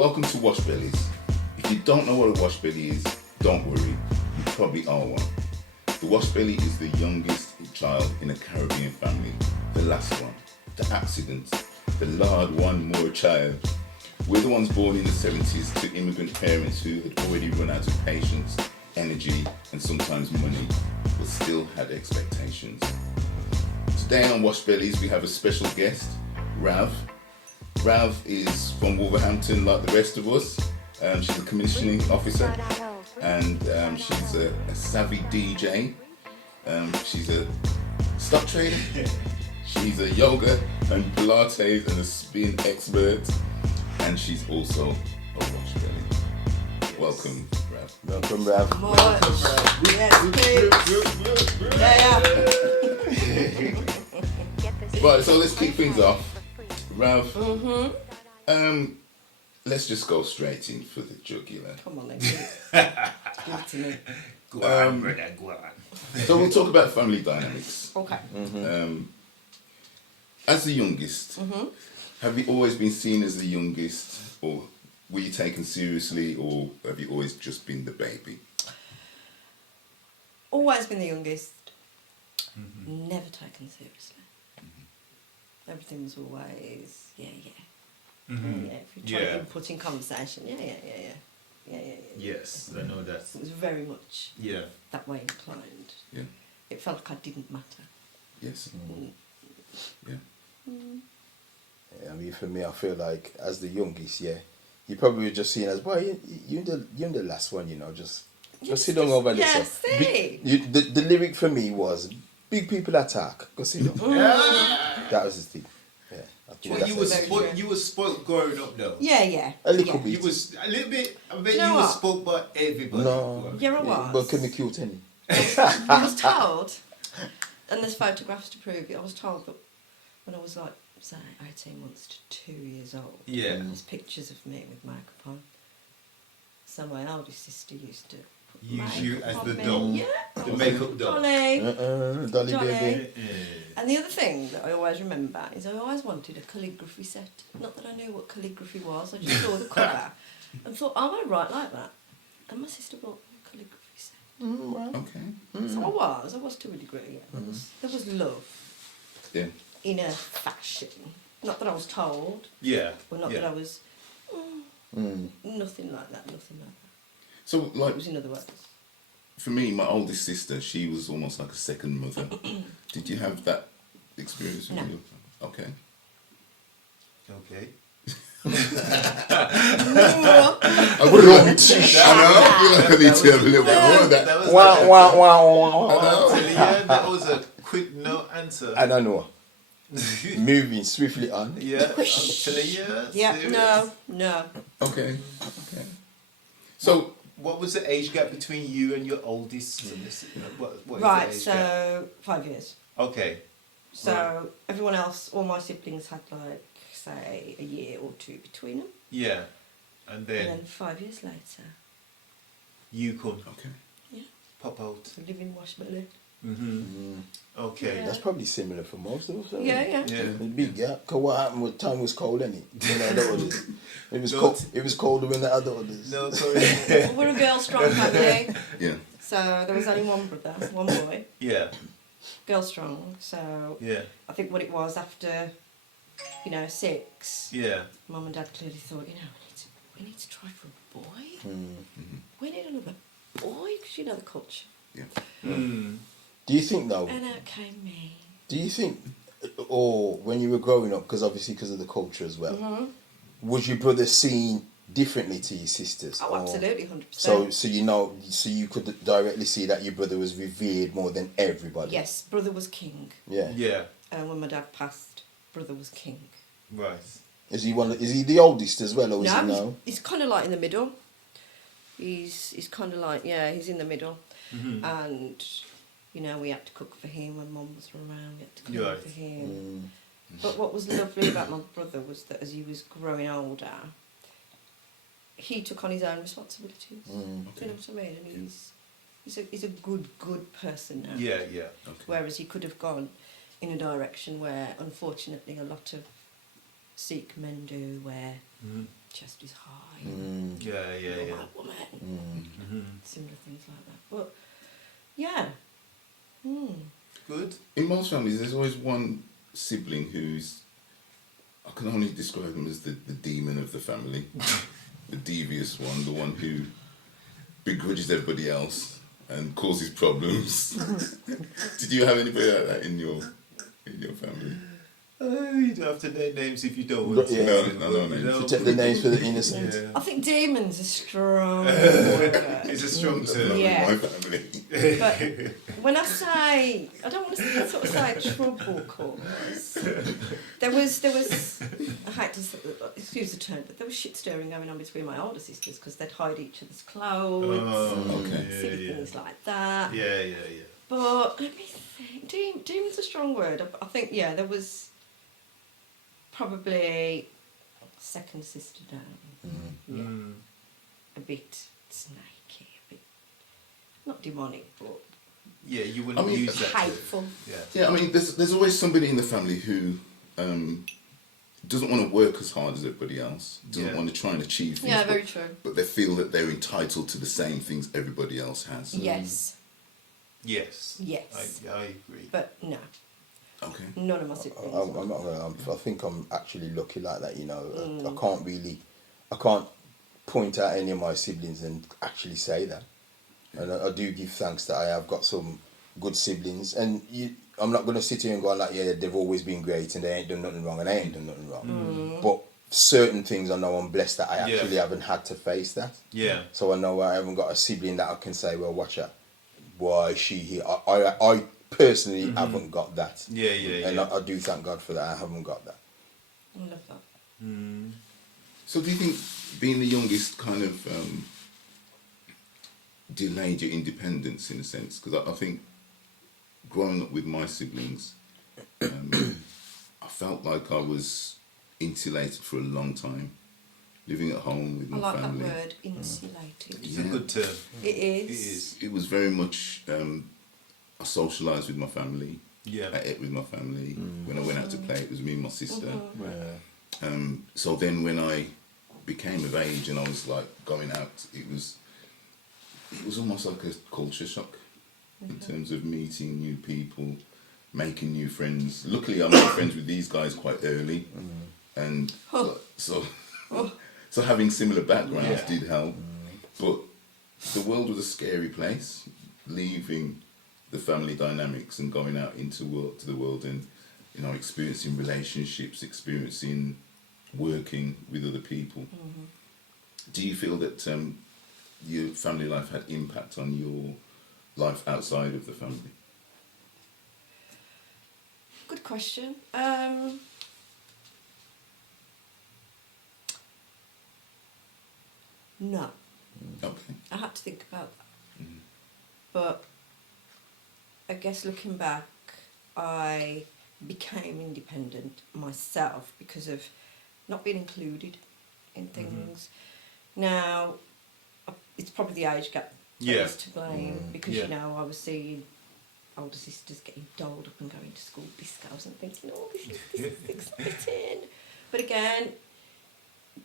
Welcome to Washbellies. If you don't know what a Washbelly is, don't worry, you probably are one. The Washbelly is the youngest child in a Caribbean family, the last one, the accident, the lard one more child. We're the ones born in the 70s to immigrant parents who had already run out of patience, energy, and sometimes money, but still had expectations. Today on Washbellies, we have a special guest, Rav. Rav is from Wolverhampton like the rest of us. She's a commissioning officer and she's a savvy DJ. She's a stock trader. She's a yoga and Pilates and a spin expert. And she's also a Washbelly. Welcome, Rav. Welcome, Rav. Welcome, Rav. Yes, please. Right, so let's kick things off. Rav, let's just go straight in for the jugular. Come on, then. Give it to me. Go on, brother, go on. So we'll talk about family dynamics. Okay. As the youngest, have you always been seen as the youngest, or were you taken seriously, or have you always just been the baby? Always been the youngest. Never taken seriously. Everything was always, yeah. Yeah, if you try to input in conversation, yeah. Yes, I know that. It was very much that way inclined. Yeah. It felt like I didn't matter. Yes. Yeah. I mean, for me, I feel like as the youngest, you probably were just seen as, well, you're the last one, just sit down over there. Yeah, see. The lyric for me was, big people attack, go sit down. That was the thing. Yeah. I think Well, that's you were spoiled growing up though. Yeah. a little bit. You was a little bit. I bet Do you know you were what? spoiled by everybody. No. Yeah, I was. But can be cute, any. I was told, and there's photographs to prove it, I was told that when I was like, say, 18 months to 2 years old, Yeah. there's pictures of me with makeup on. So my eldest sister used to put Use you makeup as on the me. doll. Yeah. The makeup doll. Dolly. Dolly Dolly. baby. And the other thing that I always remember is I always wanted a calligraphy set. Not that I knew what calligraphy was, I just saw the cover and thought, oh, I write like that. And my sister bought me a calligraphy set. Okay. So I was to a degree. Yeah. There was love Yeah. in a fashion. Not that I was told, Yeah. or not that I was, nothing like that. So, like, It was in other words. for me, my oldest sister, she was almost like a second mother. Did you have that experience with No. you? Okay. Okay. I feel like I need to have a little bit more of that. That was Wow, like wow, wow, wow. yeah, that was a quick no answer. I don't know. Moving swiftly on. Yeah, I'm telling you. Yeah, serious. no. Okay. So, What was the age gap between you and your oldest? What is Right, the age gap? so 5 years. Okay. So Right. everyone else, all my siblings had like, say, a year or two between them. Yeah. And And then then 5 years later, you come okay. pop out. I live in Washbellies. Okay. Yeah. That's probably similar for most of us. Isn't Yeah. it? Yeah. A big gap. Cause what happened with time was cold, innit? It was No, cold. It was colder than the other others. No, sorry. Well, we're a girl-strong family, Yeah. so there was only one brother, one boy, Yeah. girl-strong. So Yeah. I think what it was after, 6, Yeah. Mum and Dad clearly thought, we need to try for a boy. We need another boy, because the culture. Yeah. Do you think though? And out came me. Do you think, or when you were growing up, because obviously because of the culture as well, was your brother seen differently to your sisters? Oh, or- absolutely, 100%. So you could directly see that your brother was revered more than everybody. Yes, brother was king. Yeah. Yeah. And when my dad passed, brother was king. Right. Is he the oldest as well, or is he No, now? he's kind of like in the middle. He's kind of like, he's in the middle. And, we had to cook for him when Mum was around. We had to clean Right. for him. But what was lovely about my brother was that as he was growing older, he took on his own responsibilities. Do you know what I mean? And he's a good person now. Yeah. Okay. Whereas he could have gone in a direction where, unfortunately, a lot of Sikh men do, where chest is high. Yeah, yeah, You're a yeah. white woman. Mm-hmm. Similar things like that. But yeah. Good. In most families, there's always one sibling who's, I can only describe them as the demon of the family, the devious one, the one who begrudges everybody else and causes problems. Did you have anybody like that in your family? You don't have to name names if you don't want to. Yeah. No names. You know, Protect the names for the innocent. Yeah. I think demon's a strong word. It's a strong Not term. Yeah. in my family. But when I say, I don't want to sort of say trouble cause, there was, I hate to, excuse the term, but there was shit stirring going on between my older sisters because they'd hide each other's clothes, Oh, Okay. silly things like that. Yeah. But let me think, demon's a strong word. I think, yeah, there was probably second sister down. Yeah. A bit snaky, a bit, not demonic, but Yeah, you wouldn't I mean, use that. hateful. Yeah. Yeah, I mean, there's always somebody in the family who doesn't want to work as hard as everybody else, doesn't Yeah. want to try and achieve things, Yeah, very true. but they feel that they're entitled to the same things everybody else has. Yes, Yes. yes. I agree. But no, Okay. none of my siblings. I'm not gonna. I think I'm actually lucky like that. You know, I can't point out any of my siblings and actually say that. And I do give thanks that I have got some good siblings. And I'm not gonna sit here and go like, yeah, they've always been great and they ain't done nothing wrong and I ain't done nothing wrong. But certain things I know I'm blessed that I actually haven't had to face that. Yeah. So I know I haven't got a sibling that I can say, well, watch out. Why is she here? I personally haven't got that. Yeah. And I do thank God for that. I haven't got that. I love that. So do you think being the youngest kind of delayed your independence in a sense? Because I think growing up with my siblings, I felt like I was insulated for a long time, living at home with I my like family. that word, insulated. It's a good term. It is. It is. It was very much, I socialised with my family. Yeah. I ate with my family. When I went out to play, it was me and my sister. Yeah. So then when I became of age and I was like going out, it was almost like a culture shock in terms of meeting new people, making new friends. Luckily I made friends with these guys quite early, and so having similar backgrounds did help. But the world was a scary place, leaving the family dynamics and going out into the world and, you know, experiencing relationships, experiencing working with other people. Do you feel that your family life had impact on your life outside of the family? Good question. No, Okay. I had to think about that. But I guess looking back, I became independent myself because of not being included in things. Now, it's probably the age gap that was to blame because, you know, I was seeing older sisters getting dolled up and going to school discos and thinking, oh, this is exciting. But again,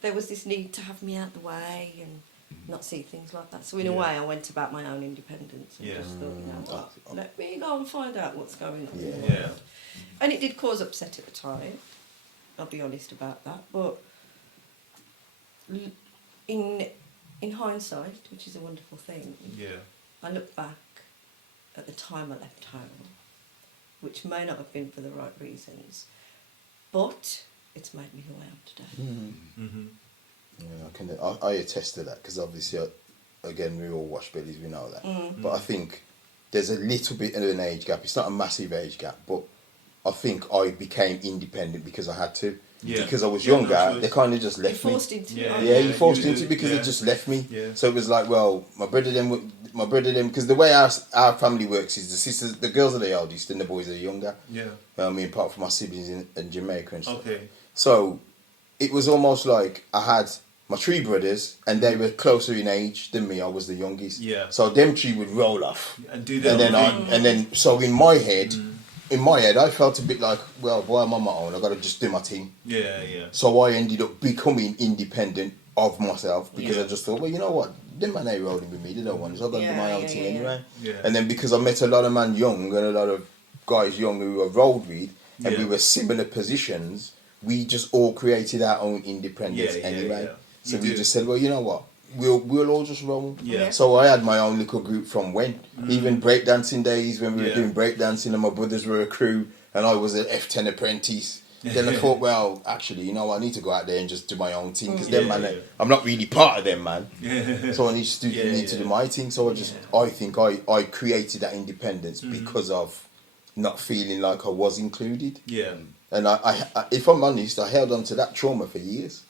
there was this need to have me out the way and not see things like that. So in a way, I went about my own independence and just thought, you know what, let me go and find out what's going on. Yeah. And it did cause upset at the time. I'll be honest about that. But in hindsight, which is a wonderful thing, I look back at the time I left home, which may not have been for the right reasons, but it's made me who I am today. Yeah, I attest to that because obviously, again, we're all Washbellies, we know that. But I think there's a little bit of an age gap. It's not a massive age gap, but I think I became independent because I had to. Yeah. Because I was Yeah, younger, no choice. they kind of just left You're me. forced into it. Yeah. aren't Yeah, you? you forced you into do, it because yeah. they just left me. Yeah. So it was like, well, my brother them, because the way our family works is the girls are the eldest and the boys are younger. Yeah. I mean, apart from my siblings in Jamaica and stuff. Okay. So it was almost like I had my three brothers and they were closer in age than me. I was the youngest. Yeah. So them three would roll off. And do their And then own thing. so in my head, in my head, I felt a bit like, well, why am I on my own? I got to just do my thing. Yeah, yeah. So I ended up becoming independent of myself because Yeah. I just thought, well, you know what? Them man ain't rolling with me. They don't want this. I've got to do my own thing anyway. Yeah. And then because I met a lot of man young and a lot of guys young who I rolled with, and Yeah. we were similar positions, we just all created our own independence anyway. Yeah. So You we do. just said, well, you know what? We'll all just roll. Yeah. So I had my own little group from when, even breakdancing days when we were Yeah. doing breakdancing and my brothers were a crew and I was an F10 apprentice. Then I thought, well, actually, you know what? I need to go out there and just do my own thing because them man, I'm not really part of them, man. So I need to do my thing. So I think I created that independence because of not feeling like I was included. Yeah. And I if I'm honest, I held on to that trauma for years.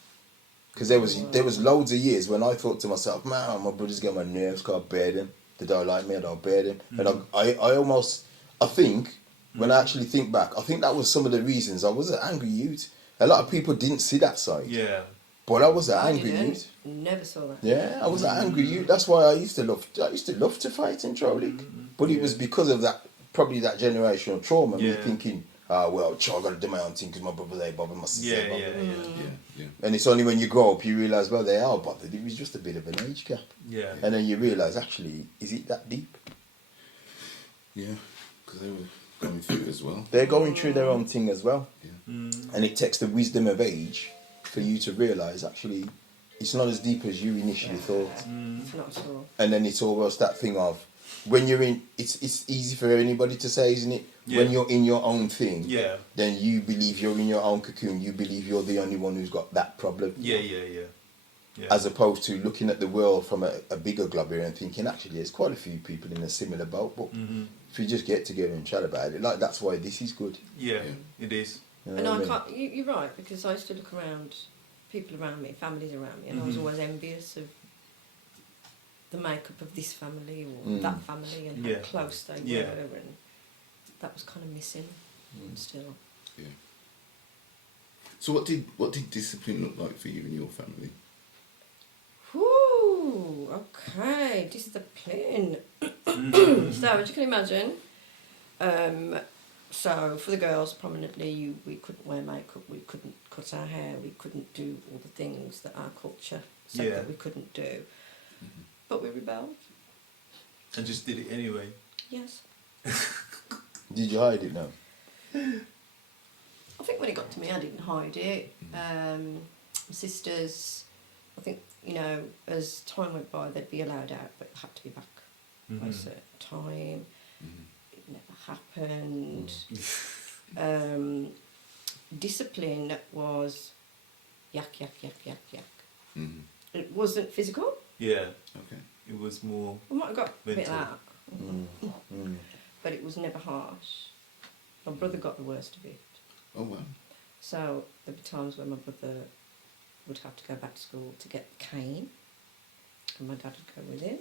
Because there was loads of years when I thought to myself, man, my brothers get my nerves, can't bear them. They don't like me, I don't bear them. And I think, when I actually think back, I think that was some of the reasons I was an angry youth. A lot of people didn't see that side. Yeah. But I was an I angry didn't. youth. Never saw that. Yeah, I was an angry youth. That's why I used to love to fight in Troll League. But it was because of that, probably that generational trauma, me thinking, well, I got to do my own thing because my brother ain't bothered, my sister ain't bothered. Yeah. And it's only when you grow up you realise, well, they are bothered. It was just a bit of an age gap. Yeah. And then you realise, actually, is it that deep? Yeah, because they were going through it as well. They're going through their own thing as well. Yeah. And it takes the wisdom of age for you to realise, actually, it's not as deep as you initially thought. It's not at all. And then it's almost that thing of, when you're in, it's easy for anybody to say, isn't it? Yeah. When you're in your own thing, Yeah. then you believe you're in your own cocoon. You believe you're the only one who's got that problem. Yeah. As opposed to looking at the world from a bigger globe here and thinking, actually, there's quite a few people in a similar boat. But if we just get together and chat about it, like that's why this is good. Yeah, it is. You know And what I mean? can't. You're right, because I used to look around, people around me, families around me, and I was always envious of the makeup of this family or that family and how close they were, and that was kind of missing still. Yeah. So what did discipline look like for you and your family? Whew, okay, discipline. So, as you can imagine, so for the girls, prominently, we couldn't wear makeup, we couldn't cut our hair, we couldn't do all the things that our culture said that we couldn't do. But we rebelled. And just did it anyway. Yes. Did you hide it now? I think when it got to me, I didn't hide it. My sisters, I think, as time went by, they'd be allowed out, but had to be back by a certain time. It never happened. Discipline was yak. It wasn't physical. Yeah. Okay. It was more. I might have got a bit of mental. that. But it was never harsh. My brother got the worst of it. Oh wow. So there'd be times when my brother would have to go back to school to get the cane, and my dad would go with him.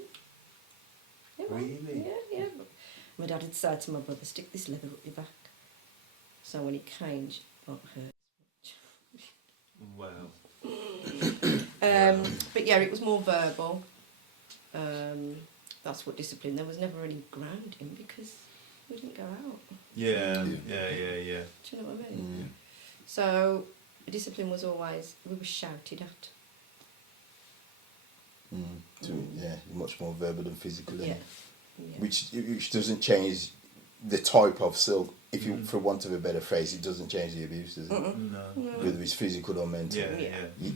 Yeah, Really? Yeah. My dad would say to my brother, "Stick this leather up your back." So when he caned, it won't hurt. Wow. But yeah, it was more verbal. That's what discipline. There was never any grounding because we didn't go out. Yeah. Do you know what I mean? Yeah. So discipline was always, we were shouted at. Much more verbal than physical. Yeah. Which doesn't change the type of if you, for want of a better phrase, it doesn't change the abuse, does it? No. Whether it's physical or mental.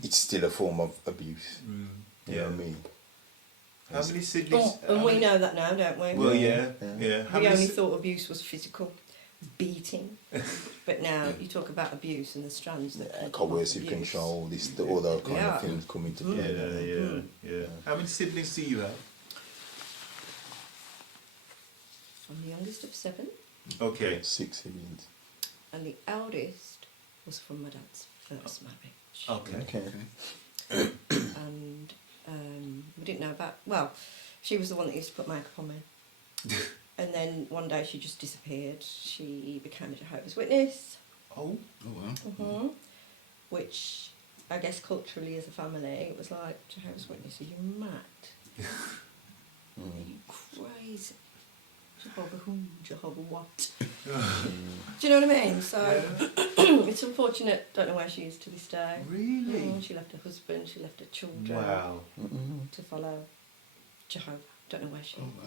It's still a form of abuse. You know what I mean? How many siblings? And we know that now, don't we? Well, yeah. How We many only thought abuse was physical, beating. But now you talk about abuse and the strands that Coercive abuse. control, all those kind of things come into play. Yeah. How many siblings do you have? I'm the youngest of 7, Okay. 6 siblings. and the eldest was from my dad's first marriage. Okay. And we didn't know about, well, she was the one that used to put makeup on me. And then one day she just disappeared. She became a Jehovah's Witness. Oh. Oh wow. Which I guess culturally as a family, it was like, Jehovah's Witness, are you mad? Are you crazy? Jehovah who, Jehovah what? Do you know what I mean? So it's unfortunate. Don't know where she is to this day. Really? She left her husband. She left her children Wow. to follow Jehovah. Don't know where she is. Oh,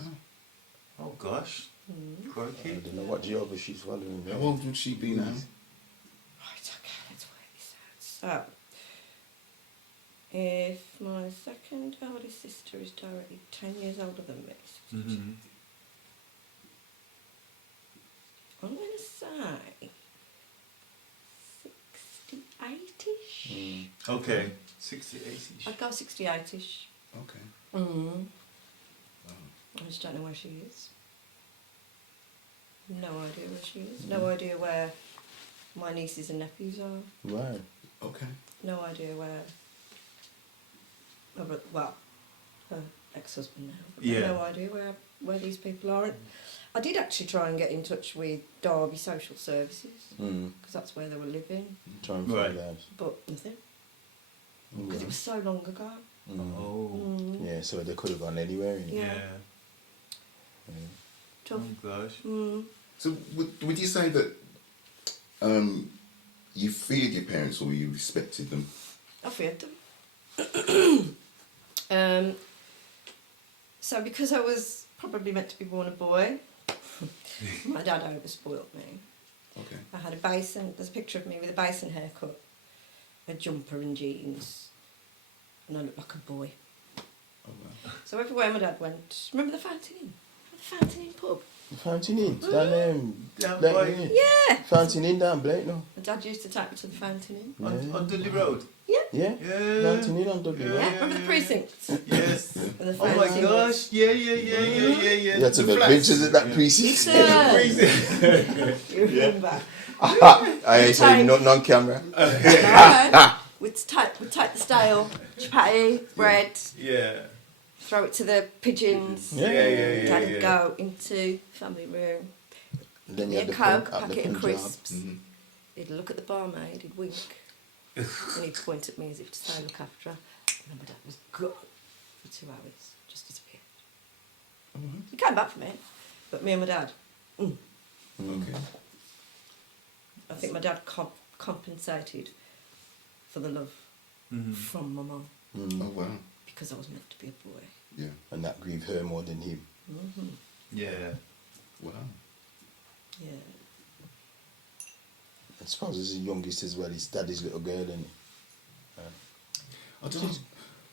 wow. Oh gosh. I Crikey. don't know what Jehovah she's following. How old would she be now? Right, okay, let's work this out. So, if my second eldest sister is directly 10 years older than me, Mm-hmm. I'm going to say 68-ish. Okay. 68-ish. I'd go 68-ish. Okay. Mm. Wow. I just don't know where she is. No idea where she is. No idea where my nieces and nephews are. Right. Okay. No idea where my brother, well, her ex-husband now. But Yeah. no idea where these people are. And I did actually try and get in touch with Derby Social Services because that's where they were living, Try and Right. find out. but nothing because it was so long ago. Oh. Mm. Yeah, so they could have gone anywhere. Innit? Yeah. Yeah. Tough. Oh gosh. Mm. So would you say that you feared your parents or you respected them? I feared them. So because I was probably meant to be born a boy, my dad overspoiled me. Okay. I had a basin, there's a picture of me with a basin haircut, a jumper and jeans, and I looked like a boy. Oh, wow. So everywhere my dad went, remember the Fountain Inn? The Fountain Inn pub? The Fountain Inn, down Down Blake by- Lane. Yeah! Fountain Inn down Blake, no? My dad used to take me to the Fountain Inn. On Dudley Road. Yeah? Yeah. Fountain Inn on Dudley. Yeah. Road. Yeah, remember the precinct? Yes. And the Oh my Fountain Inn. gosh. Yeah. You had some The flats. adventures at that precinct. Sir, you remember? I ain't saying nothing on camera. No, we'd take the stale, chapati, bread, Yeah. throw it to the pigeons. Yeah. Dad would go into the family room, And then me you a had the Coke, a punk at the packet of Punjab. crisps. He'd look at the barmaid, he'd wink, and he'd point at me as if to say, look after her. And then my dad was gone for 2 hours, just disappeared. He came back for me, but me and my dad, Okay. I think my dad compensated for the love from my mum Oh, wow. because I was meant to be a boy. Yeah. And that grieved her more than him. Yeah. Wow. Yeah. I suppose as the youngest as well, his daddy's little girl, isn't he? I don't know.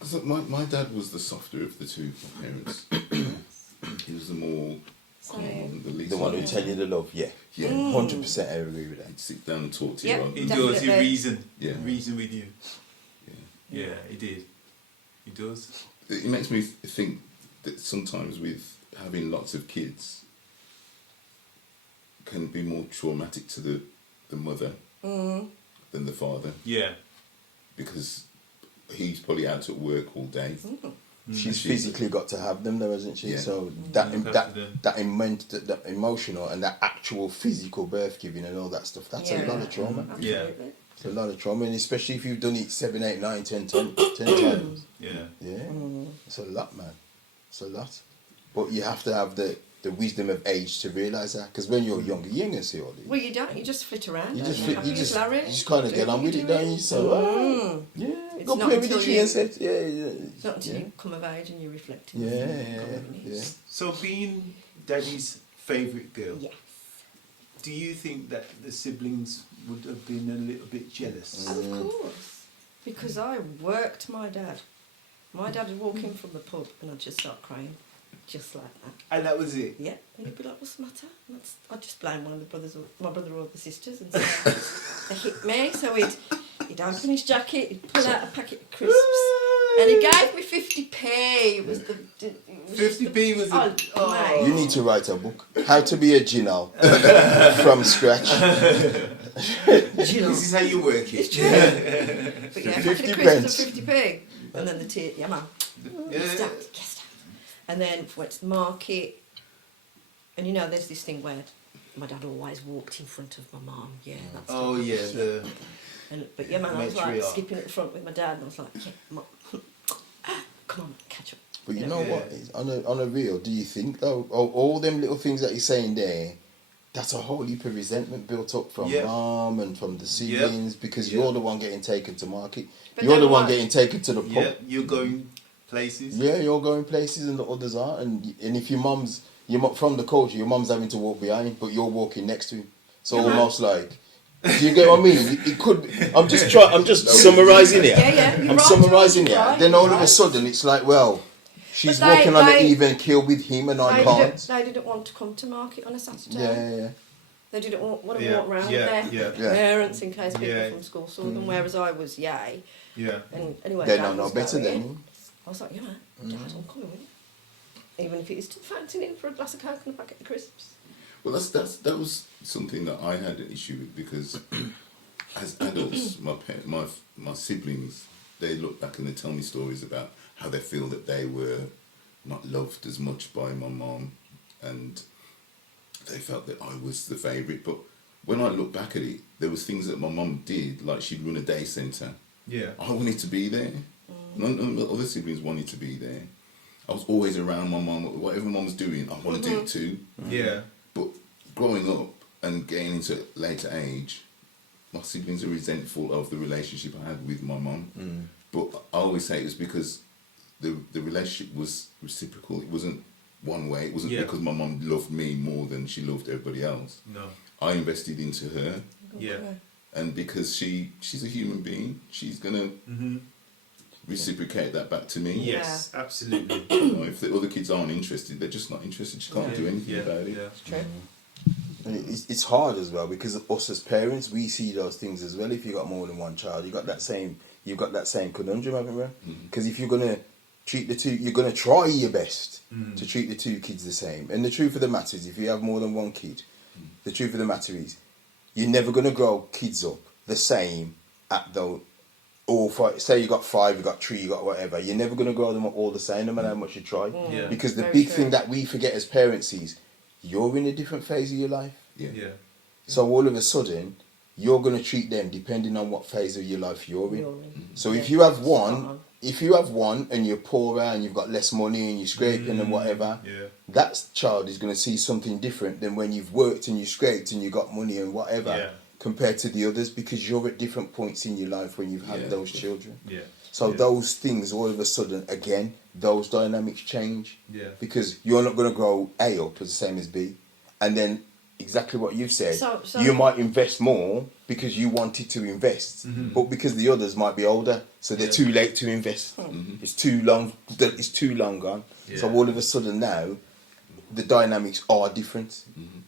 Because my dad was the softer of the two parents. He was the more calm, the least. The one who tell you the love, yeah. Yeah. 100% I agree with that. He'd sit down and talk to Yep. you. He Definitely. does. He reason. Yeah. Reason with you. Yeah. Yeah, he did. He does. It makes me think that sometimes with having lots of kids can be more traumatic to the mother than the father, Yeah. because he's probably out at work all day. She's physically got to have them though, hasn't she? Yeah. So that Look after them. that emotional and that actual physical birth giving and all that stuff, that's a lot of trauma. Absolutely. It's a lot of trauma, and especially if you've done it 7, 8, 9, 10 times. Yeah. Yeah, it's a lot, man. It's a lot. But you have to have the wisdom of age to realise that, because when you're younger, you ain't gonna see all these. Well, you don't. You just flit around. You don't just, you? fit, you Use just, Larry. you just kind of Do get what on with you it, do. don't you? So, yeah, It's go not play with the until tree you- and set. Yeah, It's not until you come of age and you're reflecting. yeah, on yeah, what it yeah. is. So being Daddy's favourite girl, Yes. do you think that the siblings would have been a little bit jealous? Of course. Because I worked my dad. My dad would walk in from the pub and I'd just start crying. Just like that. And that was it. Yeah. And he'd be like, what's the matter? And I'd just blame one of the brothers, or my brother or the sisters, and say, they hit me. So he'd open his jacket, he'd pull out a packet of crisps, and he gave me 50p. It was the... 50p was the... Oh, mate. You need to write a book, How to be a Ginal, from scratch. This is how you work It's it. true. But yeah, 50 50 pence. crisps and 50p. And then the tea, yeah, man. Yeah. Yes, Dad. And then went to the market. And you know, there's this thing where my dad always walked in front of my mum. Yeah, that's Oh the- yeah, the But yeah, man, I was like Matriarch. skipping at the front with my dad, and I was like, yeah, Mum, come on, catch up. But you Yeah. know what? On a real, do you think though, all them little things that you're saying there, that's a whole heap of resentment built up from mum and from the siblings because you're the one getting taken to market. But You're then the one what? getting taken to the pub. Yeah, you're going places. Yeah, you're going places and the others aren't. And if your mum's from the culture, your mum's having to walk behind, but you're walking next to him. So almost like, do you get what I mean? It could. I'm just summarising it. Yeah, you're I'm right, summarising George, it. right, Then all you're of a right. sudden, it's like, well, she's But walking on an even keel with him, and I can't. They didn't want to come to market on a Saturday. Yeah. They didn't want to Yeah, walk around yeah, with their yeah. parents in case people Yeah. from school saw them, whereas I was yay. Yeah. And anyway, They Dad don't know was better going. than you. I was like, yeah, Dad, I'm coming with you. Even if it is to fancy in for a glass of Coke and a packet of crisps. Well, that was something that I had an issue with because as adults, my siblings, they look back and they tell me stories about how they feel that they were not loved as much by my mom, and they felt that I was the favourite. But when I look back at it, there was things that my mum did, like she'd run a day centre. Yeah. I wanted to be there. None of the other siblings wanted to be there. I was always around my mum. Whatever mum was doing, I want to do it too. Yeah. But growing up and getting into later age, my siblings are resentful of the relationship I had with my mum. But I always say it was because the relationship was reciprocal. It wasn't one way. It wasn't because my mum loved me more than she loved everybody else. No. I invested into her, Yeah. and because she's a human being, she's gonna reciprocate that back to me. Yes, absolutely. You know, if the other kids aren't interested, they're just not interested. She can't do anything about it. Yeah. It's true. And it's hard as well because us as parents, we see those things as well. If you got more than one child, you've got that same conundrum, haven't you? Because if you're gonna treat the two, you're gonna try your best to treat the two kids the same. And the truth of the matter is, if you have more than one kid, the truth of the matter is, you're never gonna grow kids up the same at the. Or say you got 5, you got 3, you got whatever. You're never gonna grow them up all the same, no matter how much you try. Yeah. Because the Very big true. thing that we forget as parents is, you're in a different phase of your life. Yeah. Yeah. So all of a sudden, you're going to treat them depending on what phase of your life you're in. So if you have one and you're poorer and you've got less money and you're scraping and whatever, that child is going to see something different than when you've worked and you scraped and you got money and whatever compared to the others, because you're at different points in your life when you've had those children. Yeah. So those things, all of a sudden, again, those dynamics change. Yeah. Because you're not going to grow A up as the same as B. And then exactly what you've said, So- you might invest more because you wanted to invest. But because the others might be older, so they're too late to invest. It's too long gone. So Yeah. all of a sudden now, the dynamics are different.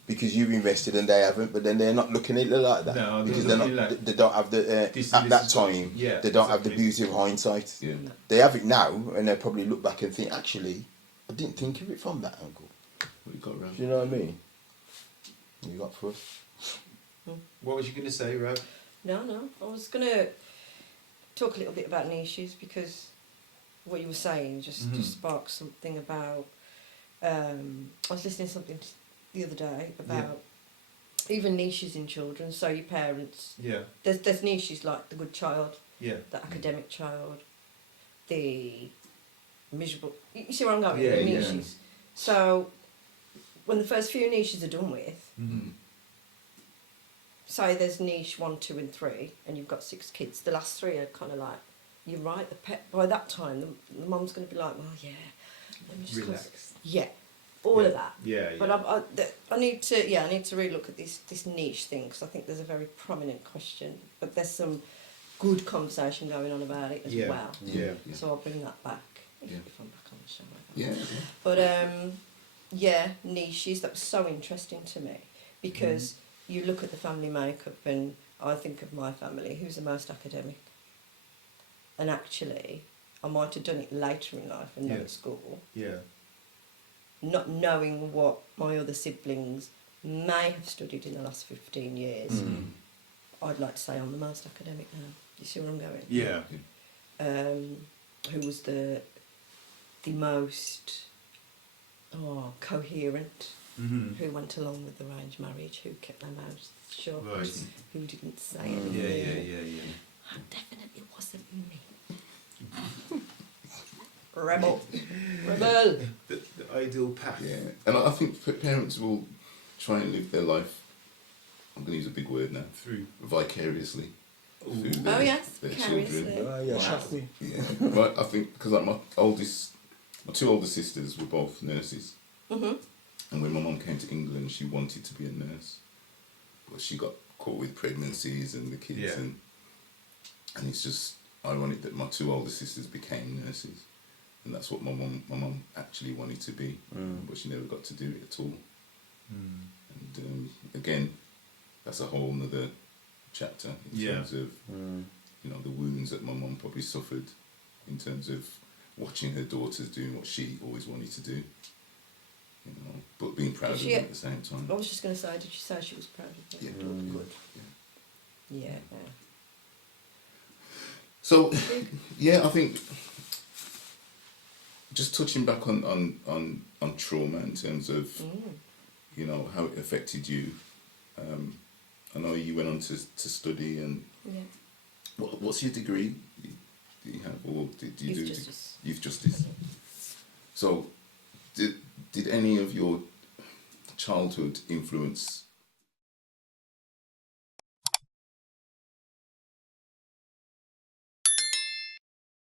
Because you've invested and they haven't, but then they're not looking at it like that. No, because they're they're looking not. like, They don't have the at that time. They don't have the beauty of hindsight. Yeah. They have it now, and they probably look back and think, actually, I didn't think of it from that angle. What you got around? Do you know what I mean? What you got for us? What was you going to say, Rob? No. I was going to talk a little bit about niches because what you were saying just sparked something about. I was listening to something the other day about even niches in children. So your parents. Yeah. There's niches like the good child, Yeah. the academic child, the miserable. You see where I'm going? Yeah, The yeah. niches. So when the first few niches are done with, say there's niche 1, 2, and 3, and you've got 6 kids. The last 3 are kind of like, you're right. By that time, the mum's going to be like, well, yeah, let me just Relax. yeah, all of that. Yeah. But I need to really look at this niche thing because I think there's a very prominent question, but there's some good conversation going on about it as well. Yeah. So I'll bring that back if Yeah. I'm back on the show. Yeah. But niches, that was so interesting to me because you look at the family makeup and I think of my family, who's the most academic. And actually, I might have done it later in life and not at school. Yeah. Not knowing what my other siblings may have studied in the last 15 years, I'd like to say I'm the most academic now. You see where I'm going? Yeah. Who was the most coherent, who went along with the arranged marriage, who kept their mouths shut, Right. who didn't say anything. Yeah. That definitely wasn't me. Rebel. Rebel. the ideal path. Yeah, and I think parents will try and live their life. I'm going to use a big word now. Through. Vicariously. Ooh. Through Oh yes, their vicariously. children. Yeah, Wow. shock me. Yeah, but I think because like my two older sisters were both nurses, Mhm. and when my mum came to England, she wanted to be a nurse, but she got caught with pregnancies and the kids, Yeah. and it's just ironic that my two older sisters became nurses, and that's what my mum actually wanted to be, but she never got to do it at all. And again, that's a whole nother chapter in terms of the wounds that my mum probably suffered in terms of watching her daughters doing what she always wanted to do, but being proud of Did she- them at the same time. I was just going to say, did she say she was proud of her Yeah. daughter? Good. Yeah. Yeah. So, yeah, I think just touching back on trauma in terms of how it affected you. I know you went on to study, and Yeah. what's your degree? Do you have, or did you Youth do justice. youth justice? So, did any of your childhood influence